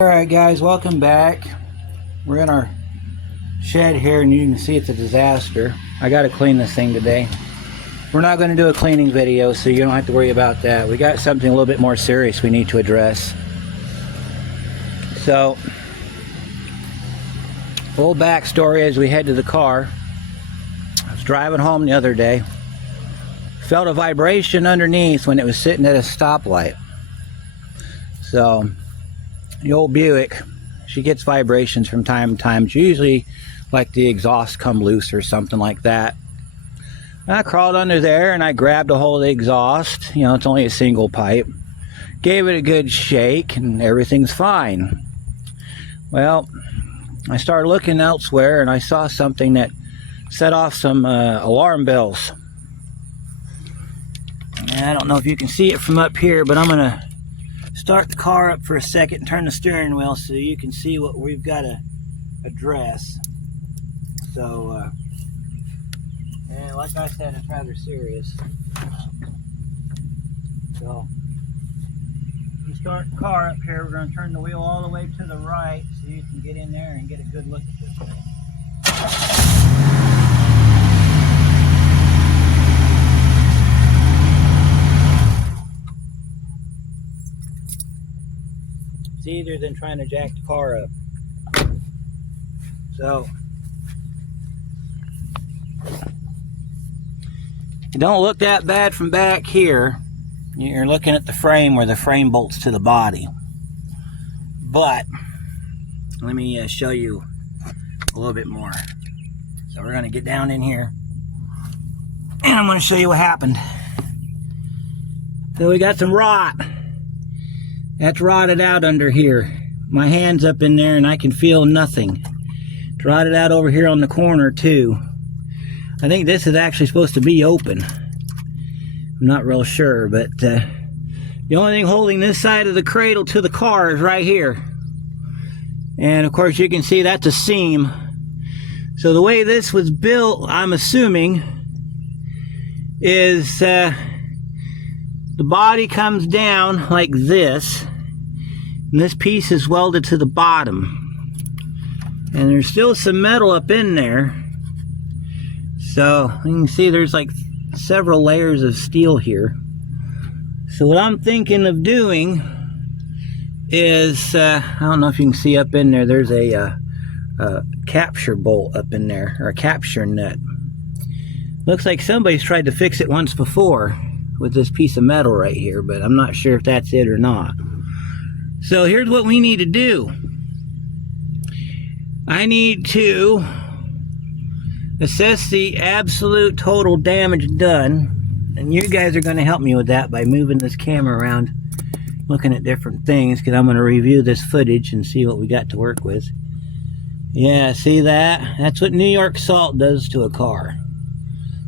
Alright guys, welcome back. We're in our shed here and you can see it's a disaster. I gotta clean this thing today. We're not going to do a cleaning video, so you don't have to worry about that. We got something a little bit more serious we need to address. So, full backstory as we head to the car. I was driving home the other day. Felt a vibration underneath when it was sitting at a stoplight. So, the old Buick, she gets vibrations from time to time. It's usually like the exhaust come loose or something like that. And I crawled under there and I grabbed a hold of the exhaust. You know, it's only a single pipe. Gave it a good shake and everything's fine. Well, I started looking elsewhere and I saw something that set off some alarm bells. And I don't know if you can see it from up here, but I'm going to start the car up for a second and turn the steering wheel so you can see what we've got to address. So, and like I said, it's rather serious. So, we start the car up here. We're going to turn the wheel all the way to the right so you can get in there and get a good look at this thing. It's easier than trying to jack the car up. So, it don't look that bad from back here. You're looking at the frame where the frame bolts to the body. But, let me show you a little bit more. So we're going to get down in here. And I'm going to show you what happened. So we got some rot. That's rotted out under here. My hand's up in there and I can feel nothing. It's rotted out over here on the corner too. I think this is actually supposed to be open. I'm not real sure, but the only thing holding this side of the cradle to the car is right here. And of course you can see that's a seam. So the way this was built, I'm assuming, is the body comes down like this, and this piece is welded to the bottom. And there's still some metal up in there. So you can see there's like several layers of steel here. So what I'm thinking of doing is, I don't know if you can see up in there, there's a capture bolt up in there, or a capture nut. Looks like somebody's tried to fix it once before with this piece of metal right here, but I'm not sure if that's it or not. So here's what we need to do. I need to assess the absolute total damage done, and you guys are going to help me with that by moving this camera around, looking at different things, because I'm going to review this footage and see what we got to work with. Yeah, see that? That's what New York Salt does to a car.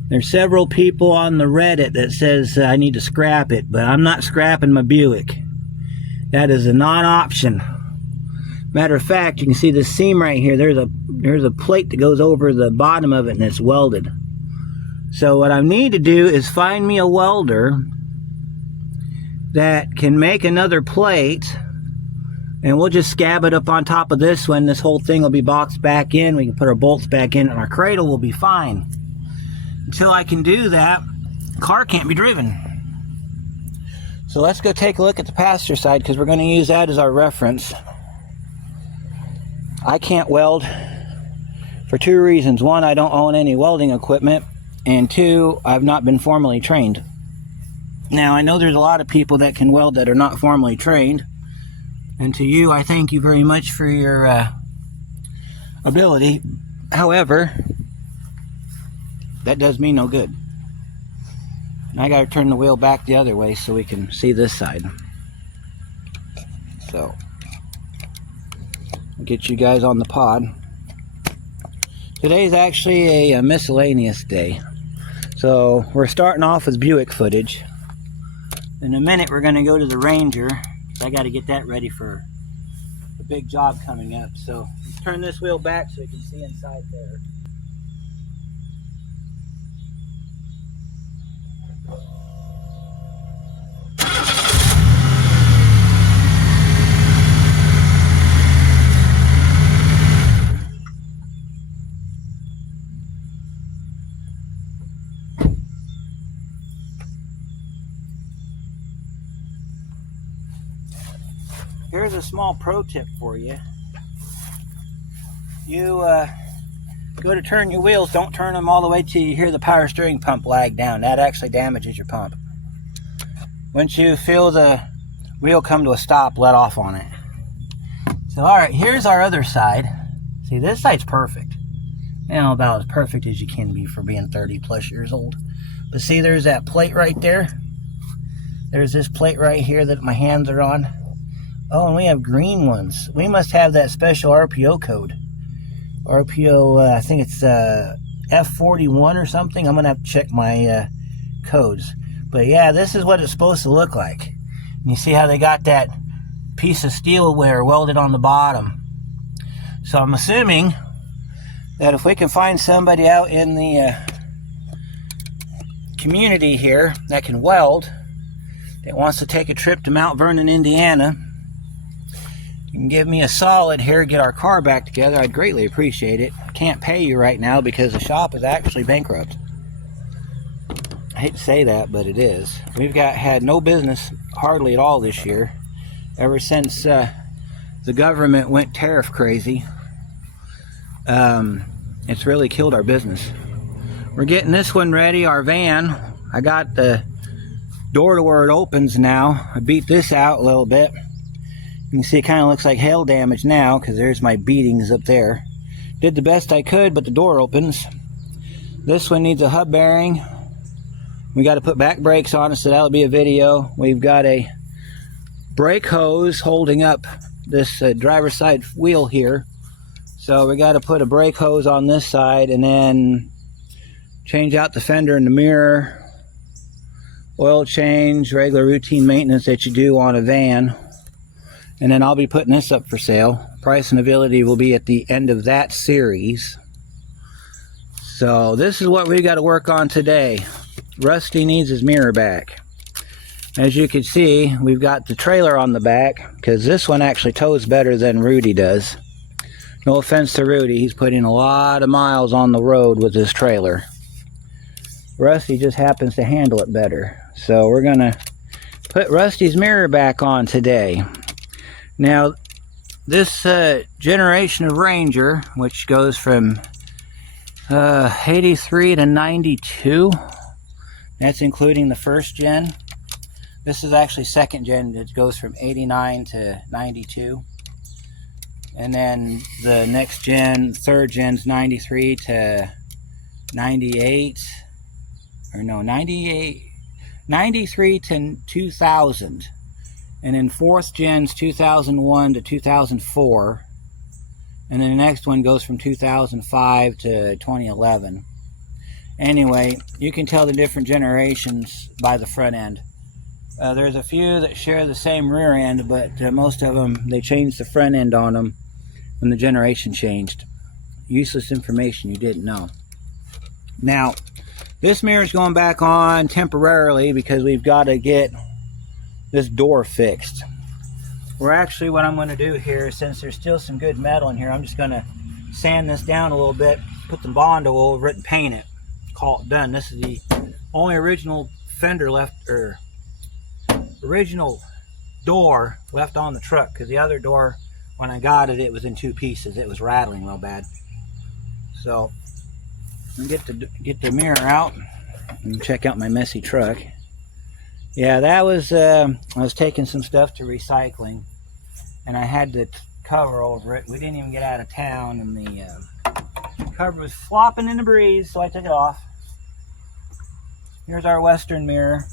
There's several people on the Reddit that says I need to scrap it, but I'm not scrapping my Buick. That is a non-option. Matter of fact, you can see the seam right here. There's a plate that goes over the bottom of it and it's welded. So what I need to do is find me a welder that can make another plate, and we'll just scab it up on top of this one. This whole thing will be boxed back in. We can put our bolts back in and our cradle will be fine. Until I can do that, the car can't be driven. So let's go take a look at the passenger side, because we're going to use that as our reference. I can't weld for two reasons. One, I don't own any welding equipment, and two, I've not been formally trained. Now, I know there's a lot of people that can weld that are not formally trained, and to you, I thank you very much for your ability. However, that does me no good. And I got to turn the wheel back the other way so we can see this side. So, I'll get you guys on the pod. Today's actually a miscellaneous day. So, we're starting off with Buick footage. In a minute, we're going to go to the Ranger. I got to get that ready for the big job coming up. So, let's turn this wheel back so you can see inside there. a small pro tip for you. You go to turn your wheels, don't turn them all the way till you hear the power steering pump lag down. That actually damages your pump. Once you feel the wheel come to a stop, let off on it. So alright, here's our other side. See, this side's perfect. You know, about as perfect as you can be for being 30 plus years old. But see, there's that plate right there. There's this plate right here that my hands are on. Oh, and we have green ones. We must have that special RPO code. RPO, I think it's F41 or something. I'm going to have to check my codes. But yeah, this is what it's supposed to look like. And you see how they got that piece of steel wire welded on the bottom. So I'm assuming that if we can find somebody out in the community here that can weld, that wants to take a trip to Mount Vernon, Indiana, you can give me a solid here, get our car back together, I'd greatly appreciate it. Can't pay you right now because the shop is actually bankrupt. I hate to say that, but it is. We've had no business hardly at all this year, ever since the government went tariff crazy. It's really killed our business. We're getting this one ready, our van. I got the door to where it opens now. I beat this out a little bit. You can see it kind of looks like hail damage now because there's my beatings up there. Did the best I could, but the door opens. This one needs a hub bearing. We got to put back brakes on it, so that'll be a video. We've got a brake hose holding up this driver's side wheel here. So we got to put a brake hose on this side and then change out the fender and the mirror. Oil change, regular routine maintenance that you do on a van. And then I'll be putting this up for sale. Price and availability will be at the end of that series. So this is what we got to work on today. Rusty needs his mirror back. As you can see, we've got the trailer on the back because this one actually tows better than Rudy does. No offense to Rudy, he's putting a lot of miles on the road with this trailer. Rusty just happens to handle it better. So we're going to put Rusty's mirror back on today. Now, this generation of Ranger, which goes from 83 to 92, that's including the first gen. This is actually second gen. It goes from 89 to 92. And then the next gen, third gen's 93 to 98. Or no, 93 to 2000. And then fourth gen's 2001 to 2004. And then the next one goes from 2005 to 2011. Anyway, you can tell the different generations by the front end. There's a few that share the same rear end, but most of them, they changed the front end on them when the generation changed. Useless information you didn't know. Now, this mirror is going back on temporarily because we've got to get this door fixed. We're actually, what I'm going to do here, since there's still some good metal in here, I'm just going to sand this down a little bit, put the Bondo over it, and paint it. Call it done. This is the only original fender left, or original door left on the truck, because the other door, when I got it, it was in two pieces. It was rattling real bad. So get the mirror out and check out my messy truck. Yeah, that was I was taking some stuff to recycling, and I had the cover over it. We didn't even get out of town, and the cover was flopping in the breeze, so I took it off. Here's our western mirror.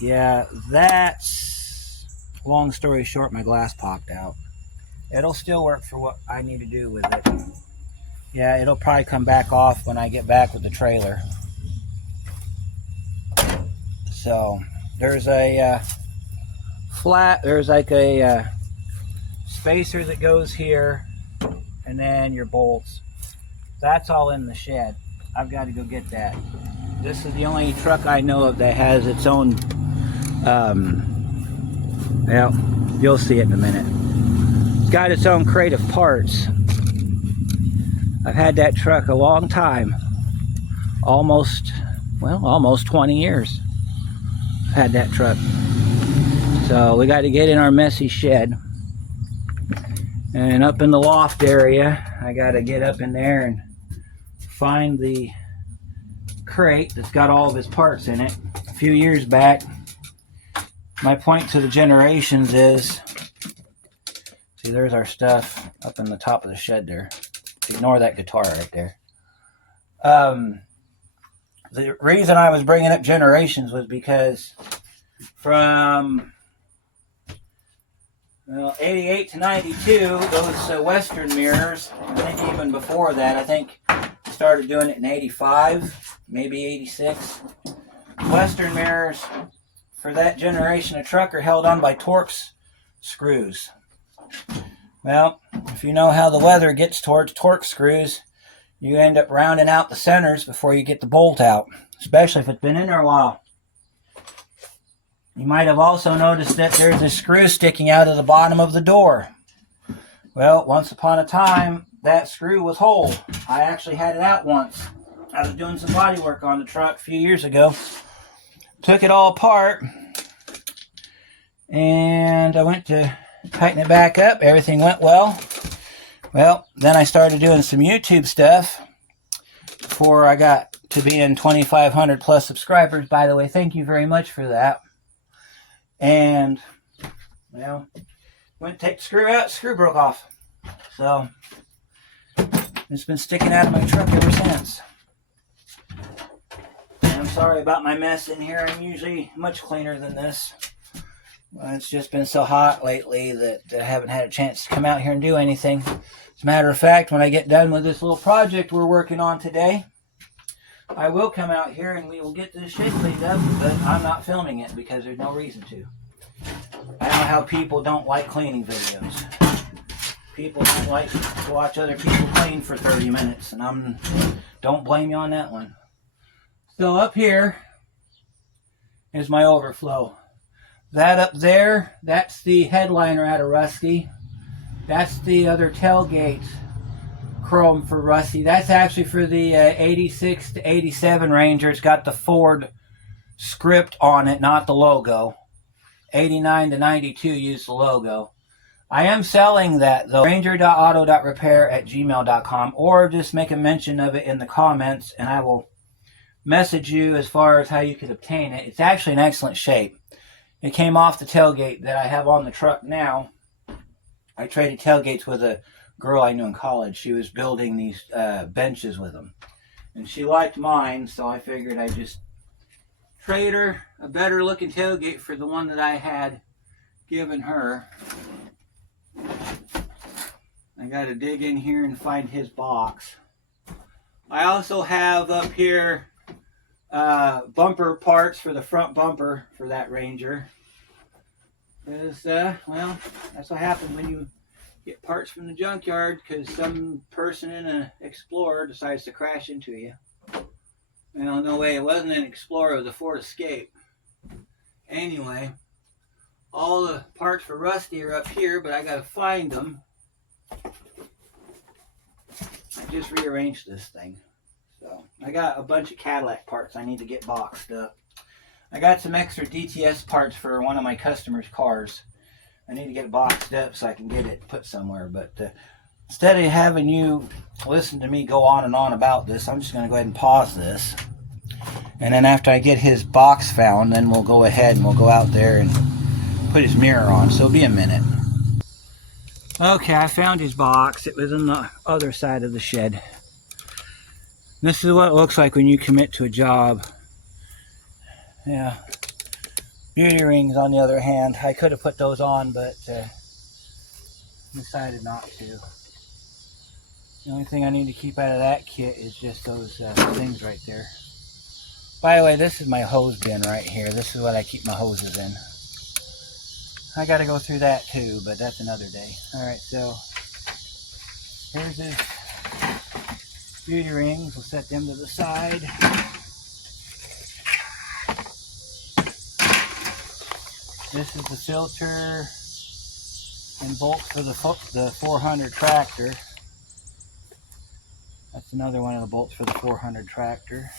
Yeah, that's, long story short, my glass popped out. It'll still work for what I need to do with it. Yeah, it'll probably come back off when I get back with the trailer. So there's a there's like a spacer that goes here, and then your bolts. That's all in the shed. I've got to go get that. This is the only truck I know of that has its own, well, you'll see it in a minute. It's got its own crate of parts. I've had that truck a long time. Almost 20 years. I've had that truck. So we got to get in our messy shed. And up in the loft area, I got to get up in there and find the crate that's got all of his parts in it. A few years back, my point to the generations is, see, there's our stuff up in the top of the shed there. Ignore that guitar right there. The reason I was bringing up generations was because from 88 to 92, those Western mirrors, I think even before that, I think I started doing it in 85, maybe 86. Western mirrors for that generation of truck are held on by Torx screws. Well, if you know how the weather gets towards Torx screws, you end up rounding out the centers before you get the bolt out, especially if it's been in there a while. You might have also noticed that there's a screw sticking out of the bottom of the door. Well, once upon a time, that screw was whole. I actually had it out once. I was doing some body work on the truck a few years ago. Took it all apart, and I went to tighten it back up. Everything went well. Well, then I started doing some YouTube stuff before I got to being 2,500 plus subscribers. By the way, thank you very much for that. And, well, went to take the screw out, screw broke off. So, it's been sticking out of my truck ever since. And I'm sorry about my mess in here. I'm usually much cleaner than this. It's just been so hot lately that I haven't had a chance to come out here and do anything. As a matter of fact, when I get done with this little project we're working on today, I will come out here and we will get this shed cleaned up, but I'm not filming it because there's no reason to. I know how people don't like cleaning videos. People don't like to watch other people clean for 30 minutes, and I don't blame you on that one. So up here is my overflow. That up there, that's the headliner out of Rusty. That's the other tailgate chrome for Rusty. That's actually for the 86 to 87 Ranger. It's got the Ford script on it, not the logo. 89 to 92 use the logo. I am selling that though. ranger.auto.repair@gmail.com, or just make a mention of it in the comments and I will message you as far as how you could obtain it. It's actually in excellent shape. It came off the tailgate that I have on the truck now. I traded tailgates with a girl I knew in college. She was building these benches with them. And she liked mine, so I figured I'd just trade her a better looking tailgate for the one that I had given her. I got to dig in here and find his box. I also have up here bumper parts for the front bumper for that Ranger. Because, well, that's what happens when you get parts from the junkyard, because some person in an Explorer decides to crash into you. Well, no way, it wasn't an Explorer, it was a Ford Escape. Anyway, all the parts for Rusty are up here, but I gotta find them. I just rearranged this thing. So, I got a bunch of Cadillac parts I need to get boxed up. I got some extra DTS parts for one of my customers' cars. I need to get it boxed up so I can get it put somewhere. But instead of having you listen to me go on and on about this, I'm just going to go ahead and pause this. And then after I get his box found, then we'll go ahead and we'll go out there and put his mirror on. So it'll be a minute. Okay, I found his box. It was on the other side of the shed. This is what it looks like when you commit to a job. Yeah. Beauty rings, on the other hand, I could have put those on, but decided not to. The only thing I need to keep out of that kit is just those things right there. By the way, this is my hose bin right here. This is what I keep my hoses in. I got to go through that too, but that's another day. Alright, so here's his beauty rings. We'll set them to the side. This is the filter and bolts for the 400 tractor. That's another one of the bolts for the 400 tractor.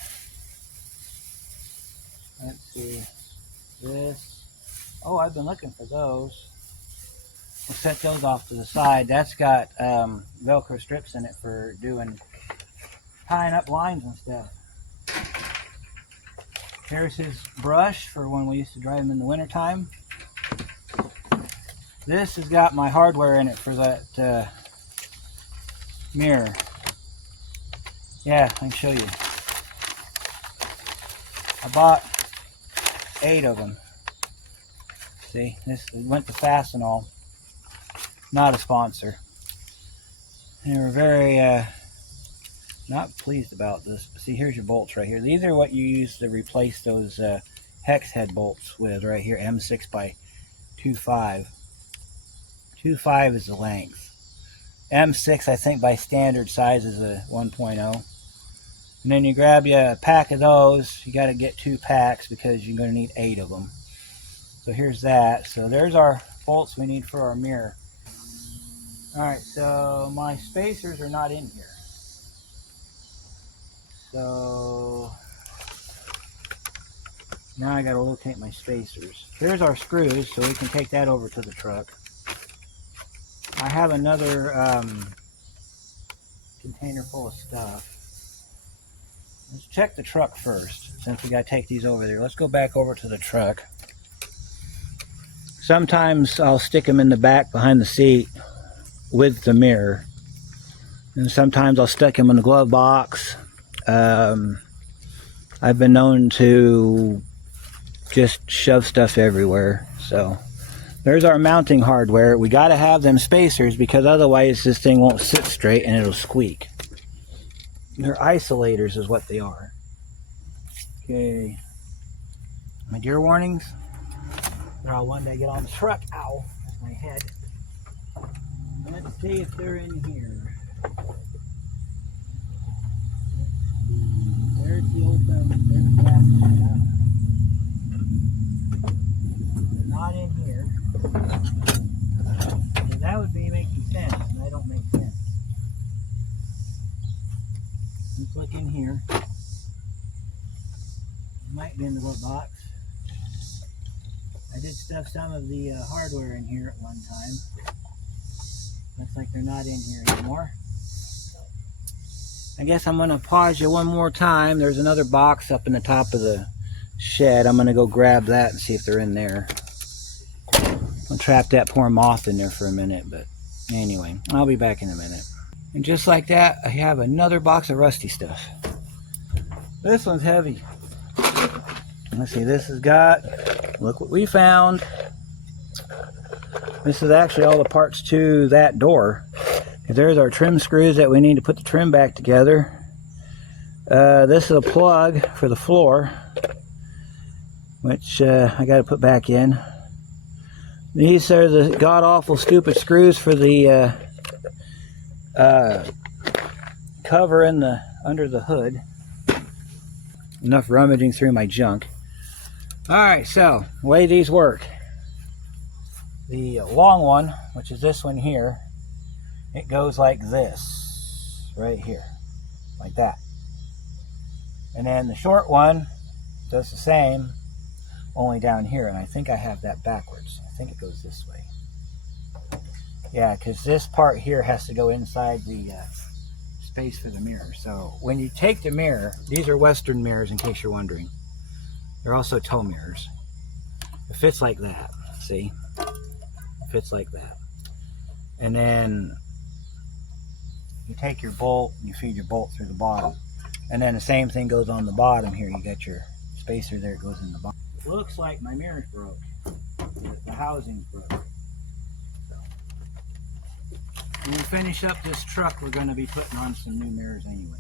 Let's see. This. Oh, I've been looking for those. We'll set those off to the side. That's got Velcro strips in it for tying up lines and stuff. Here's his brush for when we used to drive him in the wintertime. This has got my hardware in it for that mirror. Yeah, I can show you. I bought 8 of them. See, this went to Fastenal. Not a sponsor. They were very not pleased about this. See, here's your bolts right here. These are what you use to replace those hex head bolts with right here. M6 by 2.5. 2.5 is the length. M6, I think, by standard size is a 1.0. And then you grab you a pack of those. You got to get 2 packs because you're going to need 8 of them. So here's that. So there's our bolts we need for our mirror. Alright, so my spacers are not in here. So now I got to locate my spacers. Here's our screws, so we can take that over to the truck. I have another container full of stuff. Let's check the truck first, since we got to take these over there. Let's go back over to the truck. Sometimes I'll stick them in the back behind the seat with the mirror, and sometimes I'll stick them in the glove box. I've been known to just shove stuff everywhere. So there's our mounting hardware. We got to have them spacers because otherwise this thing won't sit straight and it'll squeak. They're isolators is what they are. Okay, my deer warnings. I'll one day get on the truck. Ow, that's my head. Let's see if they're in here. There's the old there's the gas pad. They're not in here. So that would be making sense, and I don't make sense. Let's look in here. It might be in the glove box. I did stuff some of the hardware in here at one time. Looks like they're not in here anymore. I guess I'm going to pause you one more time. There's another box up in the top of the shed. I'm going to go grab that and see if they're in there. I'll trap that poor moth in there for a minute, but anyway, I'll be back in a minute. And just like that, I have another box of rusty stuff. This one's heavy. Let's see, this has got, look what we found. This is actually all the parts to that door. There's our trim screws that we need to put the trim back together. This is a plug for the floor, which I got to put back in. These are the god-awful stupid screws for the cover in the under the hood. Enough rummaging through my junk. Alright, so the way these work. The long one, which is this one here, it goes like this, right here, like that. And then the short one does the same, only down here, and I think I have that backwards. I think it goes this way. Yeah, because this part here has to go inside the space for the mirror. So when you take the mirror, these are Western mirrors in case you're wondering. They're also tow mirrors. It fits like that, see? It fits like that. And then you take your bolt and you feed your bolt through the bottom. And then the same thing goes on the bottom here. You got your spacer there, it goes in the bottom. It looks like my mirror's broke. The housing's broke. So, when we finish up this truck, we're going to be putting on some new mirrors anyway.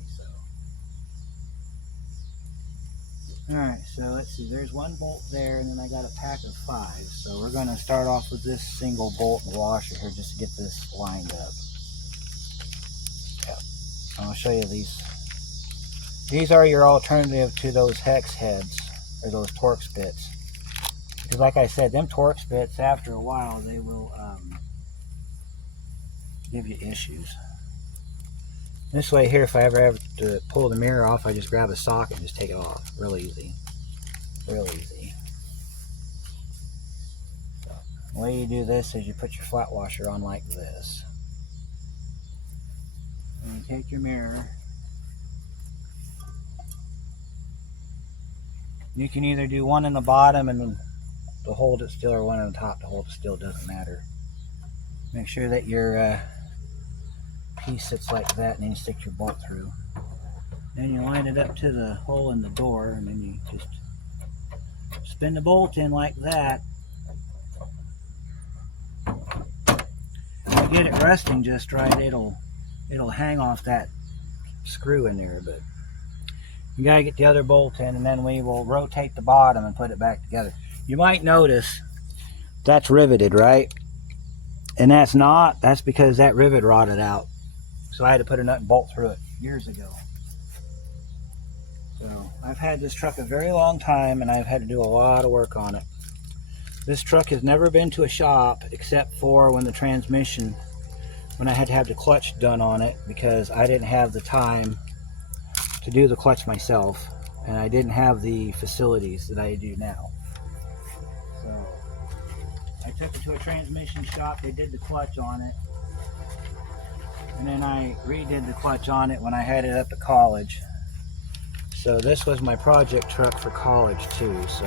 Alright, so let's see, there's one bolt there, and then I got a pack of 5. So we're going to start off with this single bolt and washer here just to get this lined up. Yep. I'll show you these. These are your alternative to those hex heads, or those Torx bits. Because like I said, them Torx bits, after a while, they will give you issues. This way here, if I ever have to pull the mirror off, I just grab a socket and just take it off. Real easy. Real easy. The way you do this is you put your flat washer on like this. And you take your mirror. You can either do one in the bottom and to hold it still, or one on the top to hold it still, doesn't matter. Make sure that your piece sits like that, and then you stick your bolt through. Then you line it up to the hole in the door, and then you just spin the bolt in like that. If you get it resting just right, it'll hang off that screw in there. But you gotta get the other bolt in, and then we will rotate the bottom and put it back together. You might notice that's riveted, right? And that's not. That's because that rivet rotted out. So I had to put a nut and bolt through it years ago. So I've had this truck a very long time, and I've had to do a lot of work on it. This truck has never been to a shop except for when the transmission, when I had to have the clutch done on it, because I didn't have the time to do the clutch myself, and I didn't have the facilities that I do now. So I took it to a transmission shop. They did the clutch on it, and then I redid the clutch on it when I had it up at college. So this was my project truck for college too. So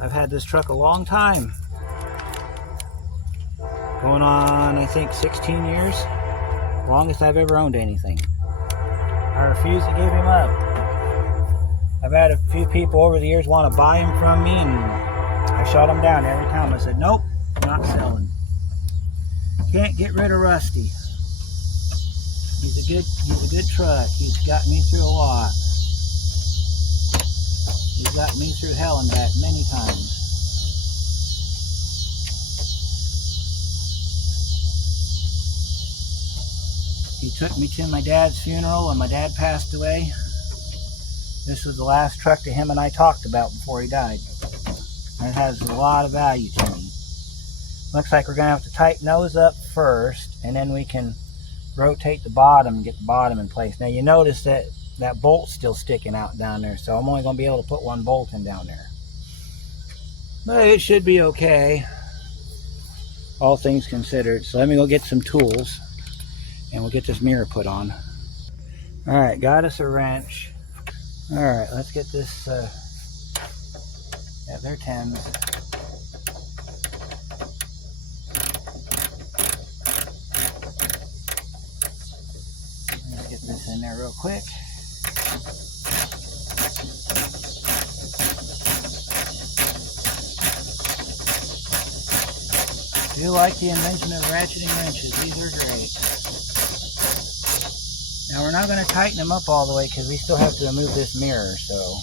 I've had this truck a long time, going on I think 16 years, longest I've ever owned anything. I refuse to give him up. I've had a few people over the years want to buy him from me, and I shot them down every time. I said, nope, not selling. Can't get rid of Rusty. He's a good truck. He's got me through a lot. He's got me through hell and back many times. He took me to my dad's funeral when my dad passed away. This was the last truck that him and I talked about before he died. It has a lot of value to me. Looks like we're going to have to tighten those up first, and then we can rotate the bottom and get the bottom in place. Now you notice that that bolt's still sticking out down there, so I'm only going to be able to put one bolt in down there. But it should be okay, all things considered. So let me go get some tools, and we'll get this mirror put on. Alright, got us a wrench. Alright, let's get this, yeah, they're 10s. Let's get this in there real quick. I do like the invention of ratcheting wrenches. These are great. Now we're not going to tighten them up all the way because we still have to move this mirror, so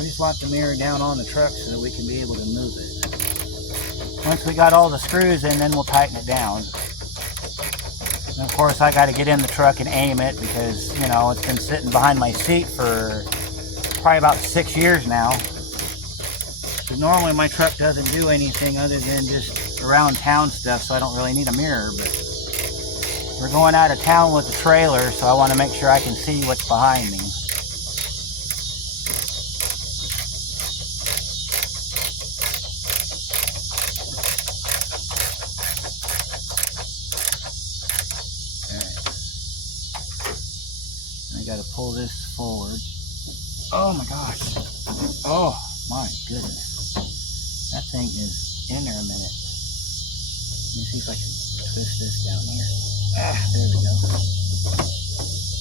we just want the mirror down on the truck so that we can be able to move it. Once we got all the screws in, then we'll tighten it down. And of course I got to get in the truck and aim it because, you know, it's been sitting behind my seat for probably about 6 years now. So normally my truck doesn't do anything other than just around town stuff, so I don't really need a mirror, but we're going out of town with the trailer, so I want to make sure I can see what's behind me. Alright. I got to pull this forward. Oh my gosh. Oh my goodness. That thing is in there a minute. Let me see if I can twist this down here. Ah, there we go.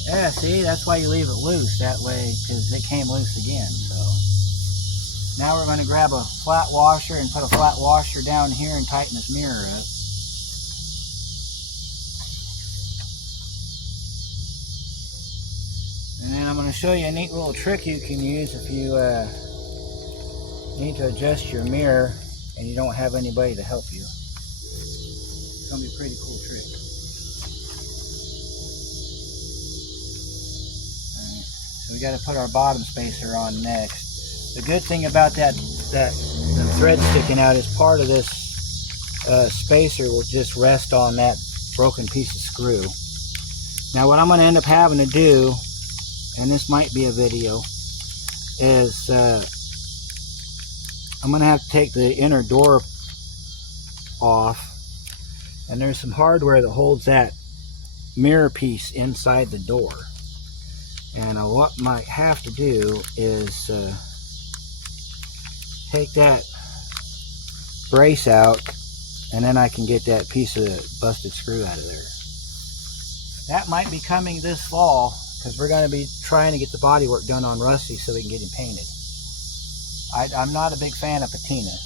Yeah, see, that's why you leave it loose that way, because it came loose again. So now we're going to grab a flat washer and put a flat washer down here and tighten this mirror up. And then I'm going to show you a neat little trick you can use if you need to adjust your mirror and you don't have anybody to help you. It's going to be a pretty cool trick. Alright, so we got to put our bottom spacer on next. The good thing about that the thread sticking out is part of this spacer will just rest on that broken piece of screw. Now what I'm going to end up having to do, and this might be a video, is I'm going to have to take the inner door off. And there's some hardware that holds that mirror piece inside the door. And what I might have to do is take that brace out, and then I can get that piece of busted screw out of there. That might be coming this fall, because we're going to be trying to get the body work done on Rusty so we can get him painted. I'm not a big fan of patina.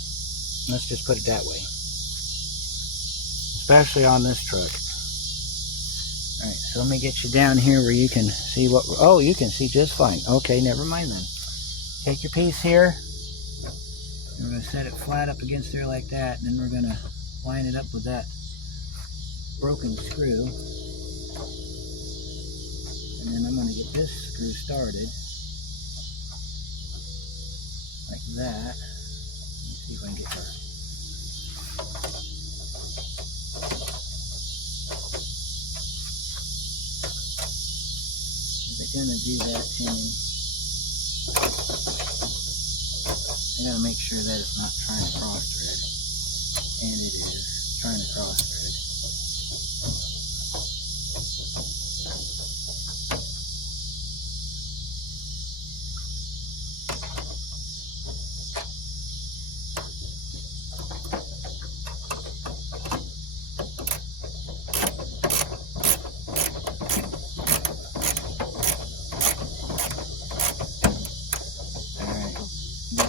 Let's just put it that way. Especially on this truck. Alright, so let me get you down here where you can see what... Oh, you can see just fine. Okay, never mind then. Take your piece here. We're going to set it flat up against there like that, and then we're going to line it up with that broken screw. And then I'm going to get this screw started. Like that. Let's see if I can get her. Gonna do that to me. I gotta make sure that it's not trying to cross thread, and it is trying to cross thread.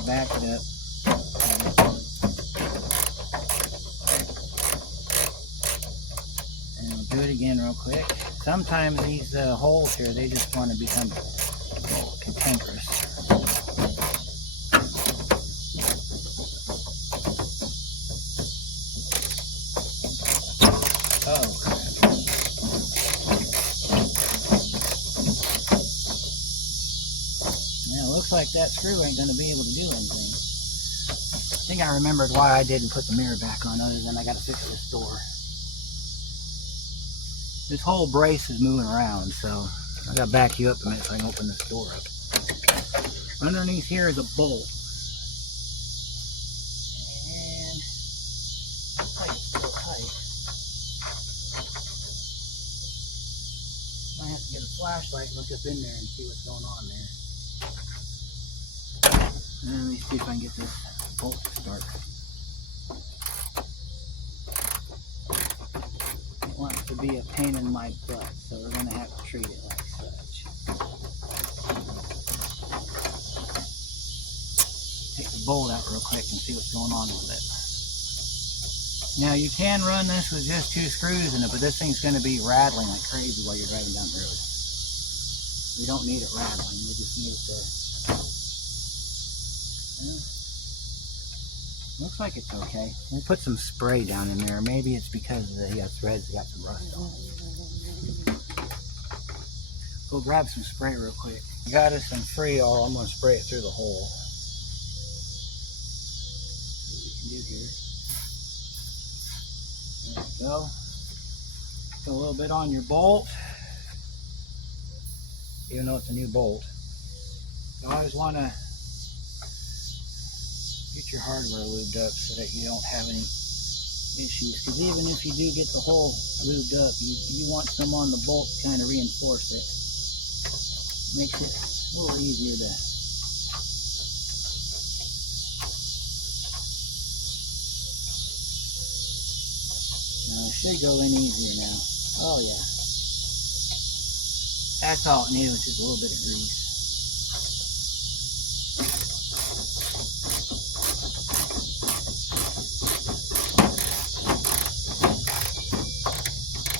Back it up. And we'll do it again real quick. Sometimes these holes here, they just want to become cantankerous. Oh, crap. Now, it looks like that screw ain't going to be able to do anything. I think I remembered why I didn't put the mirror back on, other than I got to fix this door. This whole brace is moving around, so I got to back you up a minute so I can open this door up. Underneath here is a bolt. And looks like it's still tight. Might have to get a flashlight and look up in there and see what's going on there. And let me see if I can get this bolt to start. It wants to be a pain in my butt, so we're going to have to treat it like such. Take the bolt out real quick and see what's going on with it. Now you can run this with just 2 screws in it, but this thing's going to be rattling like crazy while you're driving down the road. We don't need it rattling, we just need it to... Well, looks like it's okay. We'll put some spray down in there. Maybe it's because the threads got some rust on them. Go grab some spray real quick. I got us some Freol. I'm going to spray it through the hole. See what we can do here. There we go. Put a little bit on your bolt. Even though it's a new bolt. You always want to get your hardware lubed up so that you don't have any issues, because even if you do get the hole lubed up, you want some on the bolt to kind of reinforce it. Makes it a little easier to... Now it should go in easier now. Oh yeah. That's all it needs, just a little bit of grease.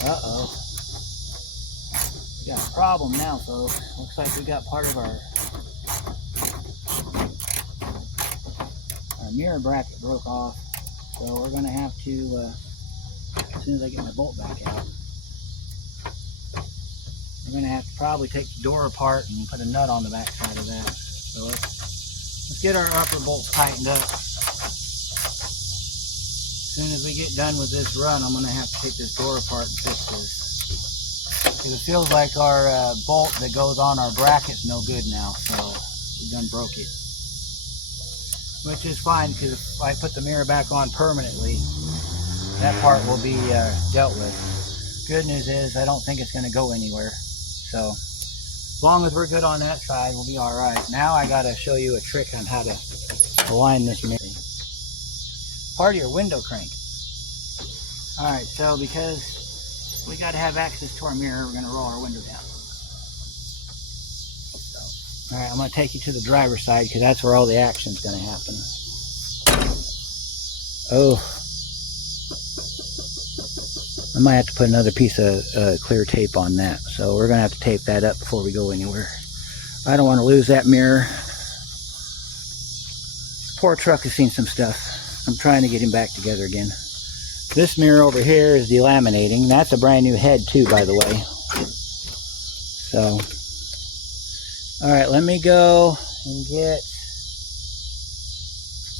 Uh-oh. We got a problem now, folks. Looks like we got part of our mirror bracket broke off. So we're going to have to, as soon as I get my bolt back out, we're going to have to probably take the door apart and put a nut on the back side of that. So let's get our upper bolts tightened up. As soon as we get done with this run, I'm going to have to take this door apart and fix this. Because it feels like our bolt that goes on our bracket's no good now, so we done broke it. Which is fine, because if I put the mirror back on permanently, that part will be dealt with. Good news is I don't think it's going to go anywhere. So as long as we're good on that side, we'll be all right. Now I got to show you a trick on how to align this mirror. Part of your window crank. All right, so because we got to have access to our mirror, we're going to roll our window down. So, all right, I'm going to take you to the driver's side because that's where all the action's going to happen. Oh, I might have to put another piece of clear tape on that. So we're going to have to tape that up before we go anywhere. I don't want to lose that mirror. Poor truck has seen some stuff. I'm trying to get him back together again. This mirror over here is delaminating. That's a brand new head too, by the way. So, all right, let me go and get,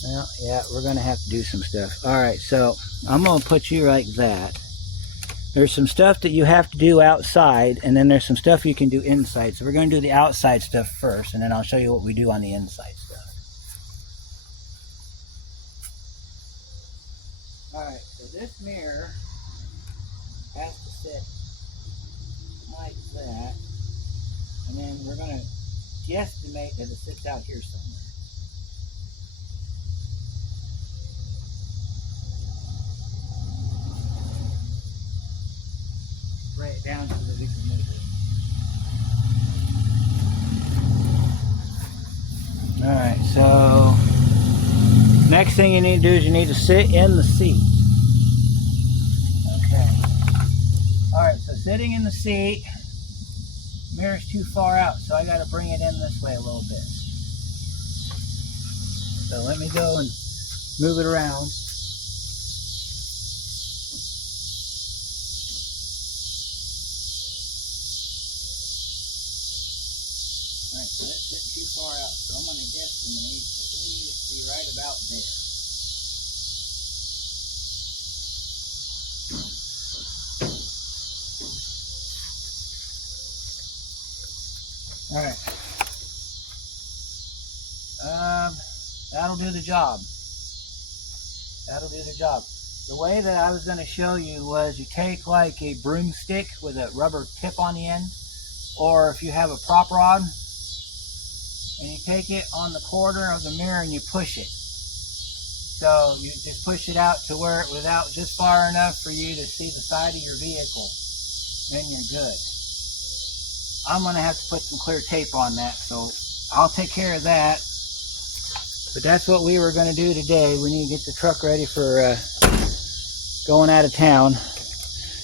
well, yeah, we're going to have to do some stuff. All right, so I'm going to put you like that. There's some stuff that you have to do outside, and then there's some stuff you can do inside. So we're going to do the outside stuff first, and then I'll show you what we do on the inside stuff. Alright, so this mirror has to sit like that, and then we're going to guesstimate that it sits out here somewhere. Lay it down so that we can move it. Alright, so next thing you need to do is you need to sit in the seat. Okay. Alright, so sitting in the seat, mirror's too far out, so I got to bring it in this way a little bit. So let me go and move it around. Alright, so that's sitting too far out, so I'm going to guesstimate that we need it to be right about there. Alright. That'll do the job. That'll do the job. The way that I was going to show you was you take like a broomstick with a rubber tip on the end, or if you have a prop rod, and you take it on the corner of the mirror and you push it. So you just push it out to where it was out just far enough for you to see the side of your vehicle. Then you're good. I'm going to have to put some clear tape on that, so I'll take care of that. But that's what we were going to do today. We need to get the truck ready for going out of town.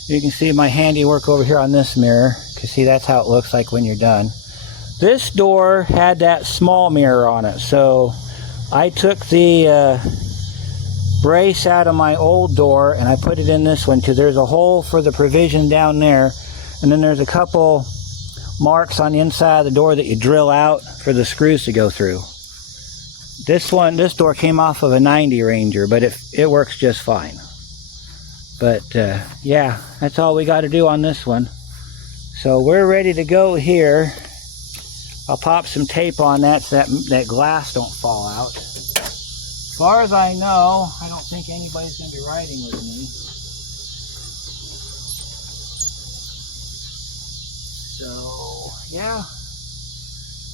You can see my handiwork over here on this mirror, because see, that's how it looks like when you're done. This door had that small mirror on it, so I took the brace out of my old door and I put it in this one, because there's a hole for the provision down there, and then there's a couple marks on the inside of the door that you drill out for the screws to go through. This door came off of a 90 Ranger, but it works just fine. But yeah, that's all we got to do on this one. So we're ready to go here. I'll pop some tape on that so that glass don't fall out. As far as I know, I don't think anybody's going to be riding with me. So, yeah.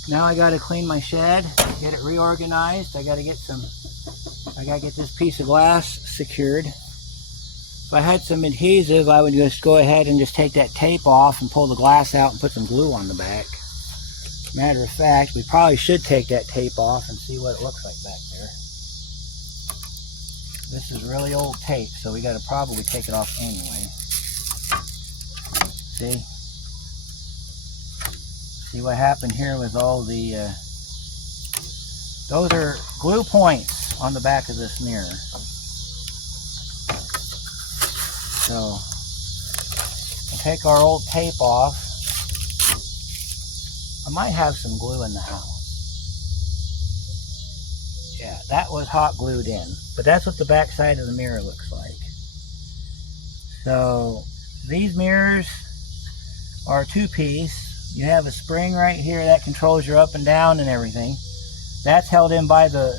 Now I got to clean my shed, get it reorganized. I got to get this piece of glass secured. If I had some adhesive, I would just go ahead and just take that tape off and pull the glass out and put some glue on the back. Matter of fact, we probably should take that tape off and see what it looks like back there. This is really old tape, so we got to probably take it off anyway. See? See what happened here with all the, those are glue points on the back of this mirror. So, we'll take our old tape off. I might have some glue in the house. Yeah, that was hot glued in. But that's what the back side of the mirror looks like. So, these mirrors are two-piece. You have a spring right here that controls your up and down and everything. That's held in by the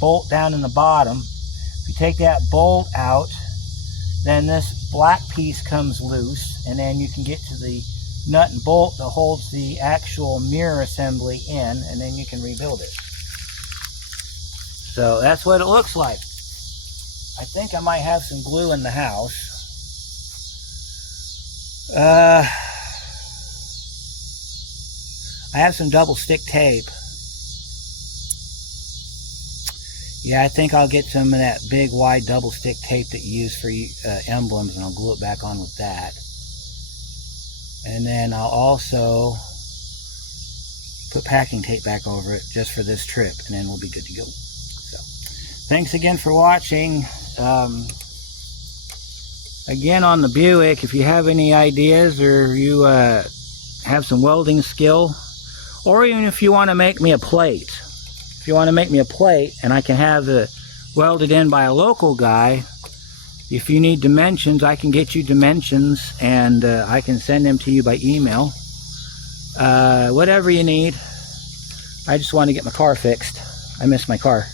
bolt down in the bottom. If you take that bolt out, then this black piece comes loose, and then you can get to the nut and bolt that holds the actual mirror assembly in, and then you can rebuild it. So that's what it looks like. I think I might have some glue in the house. I have some double stick tape. Yeah, I think I'll get some of that big wide double stick tape that you use for emblems, and I'll glue it back on with that. And then I'll also put packing tape back over it just for this trip, and then we'll be good to go. So, thanks again for watching. Again, on the Buick, if you have any ideas, or you have some welding skill, or even if you want to make me a plate. If you want to make me a plate and I can have it welded in by a local guy, if you need dimensions, I can get you dimensions, and I can send them to you by email. Whatever you need. I just want to get my car fixed. I miss my car.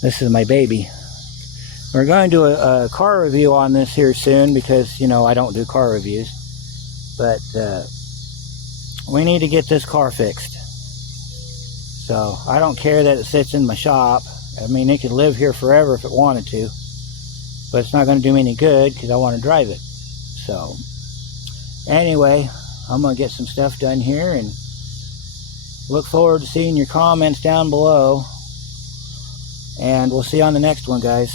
This is my baby. We're going to do a car review on this here soon, because, you know, I don't do car reviews. But we need to get this car fixed. So I don't care that it sits in my shop. I mean, it could live here forever if it wanted to. But it's not going to do me any good, because I want to drive it. So anyway, I'm going to get some stuff done here, and look forward to seeing your comments down below. And we'll see you on the next one, guys.